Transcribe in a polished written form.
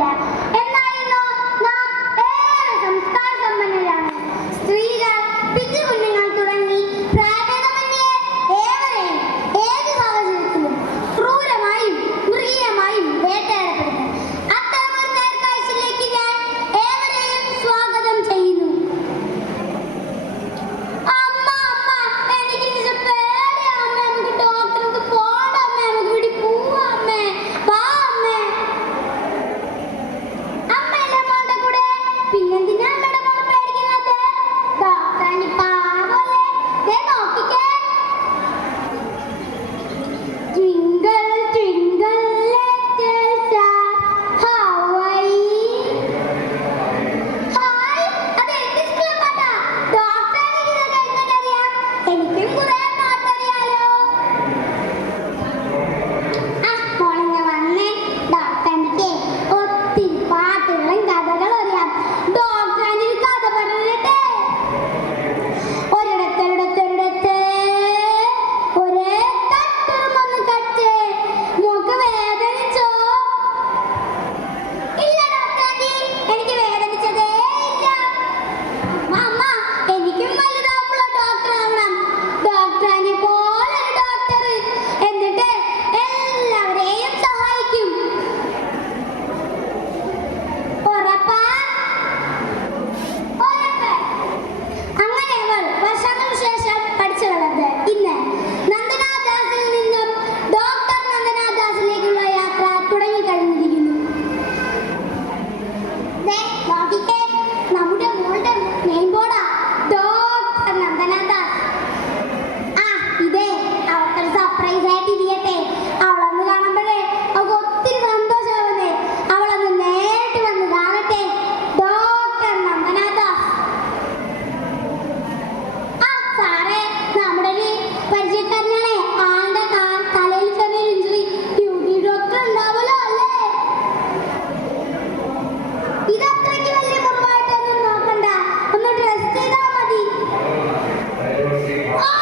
പാടില്ല. എന്നായിരുന്നോ നാം ഏറെ സംസ്കാര സമ്പന്നരാണ്. സ്ത്രീകൾ, പിതൃ കുഞ്ഞുങ്ങൾ തുടങ്ങി പ്രായഭേദമന്യേ ഏവരെയും ഏത് സാഹചര്യത്തിലും ക്രൂരമായും മൃഗീയമായും വേട്ടയാടപ്പെടുന്നു. അത്തരമൊരു നേർക്കാഴ്ചയിലേക്ക് ഞാൻ ഏവരെയും സ്വാഗതം ചെയ്യുന്നു. അമ്മ അമ്മ എനിക്ക് പേടിയാ അമ്മ. നമുക്ക് ഡോക്ടർക്ക് പോണ്ട അമ്മ. നമുക്ക് ഇവിടെ പോവാ അമ്മേ. വാ അമ്മേ. അമ്മയല്ലേ മോളുടെ കൂടെ? പിന്നെന്തിനാ അമ്മയുടെ മോള് പേടിക്കുന്നത്? ഡോക്ടറാണി പാവല്ലേ. ദേ നോക്കിക്കേ. Twinkle twinkle little star, how I hi, അത് എന്റെ സ്കൂൾ പാട്ടാ. ഡോക്ടറാണ് ഇതൊക്കെ എങ്ങനെ അറിയാം? എനിക്കും കുറെ പാട്ടറിയാലോ. മോളിങ്ങ വന്നേ. ഡോക്ടറിന്റെ ഒത്തിരി പാട്ടുകളും കഥകളും അറിയാം. ഡോക്ടറിന് ഒരു കഥ പറഞ്ഞിട്ടെ. ഒരിടത്തൊരിടത്തൊരിടത്ത് ഒരേ കട്ടുറുമൊന്ന് കട്ട്. മോക്ക് വേദനിച്ചോ? ഇല്ല ഡോക്ടറാൻറ്റി, എനിക്ക് വേദനിച്ചതേ ഇല്ല. അമ്മ എനിക്കും വലുതാവുമ്പോൾ ഡോക്ടർ ആവണം. ഡോക്ടറാൻറ്റി പോലൊരു ഡോക്ടർ. എന്നിട്ട് എല്ലാവരെയും സഹായിക്കും. ഉറപ്പാ? ഉറപ്പ്. അങ്ങനെ അവൾ വർഷങ്ങൾക്ക് ശേഷം പഠിച്ചു വളർന്ന് ഇന്ന് നന്ദനാദാസിൽ നിന്നും ഡോക്ടർ നന്ദനാദാസിലേക്കുള്ള യാത്ര തുടങ്ങിക്കഴിഞ്ഞിരിക്കുന്നു. ദേ നോക്കിക്കേ, നമ്മുടെ മോളുടെ നെയിം ബോർഡാ. ഡോക്ടർ നന്ദനാദാസ്. ഇതേ അവൾക്കൊരു സർപ്രൈസ് ആയിട്ട് ഇരിക്കട്ടെ. അവളൊന്ന് കാണുമ്പോഴേ അവൾക്ക് ഒത്തിരി സന്തോഷമാവുന്നേ. അവളൊന്ന് നേരിട്ട് വന്ന് കാണട്ടെ. ഡോക്ടർ നന്ദനാദാസ്. സാറേ, നമ്മുടെ ഒരു പരിചയക്കാരനാണേ. ആളുടെ തലയിൽ ചെറിയ ഇഞ്ചുറി. ഡ്യൂട്ടി ഡോക്ടർ ഉണ്ടാവുമല്ലോ അല്ലേ? ഇതത്രയ്ക്ക് വലിയ മുറിവായിട്ടൊന്നും നോക്കണ്ട. ഒന്ന് ഡ്രസ് ചെയ്താൽ മതി. ആ!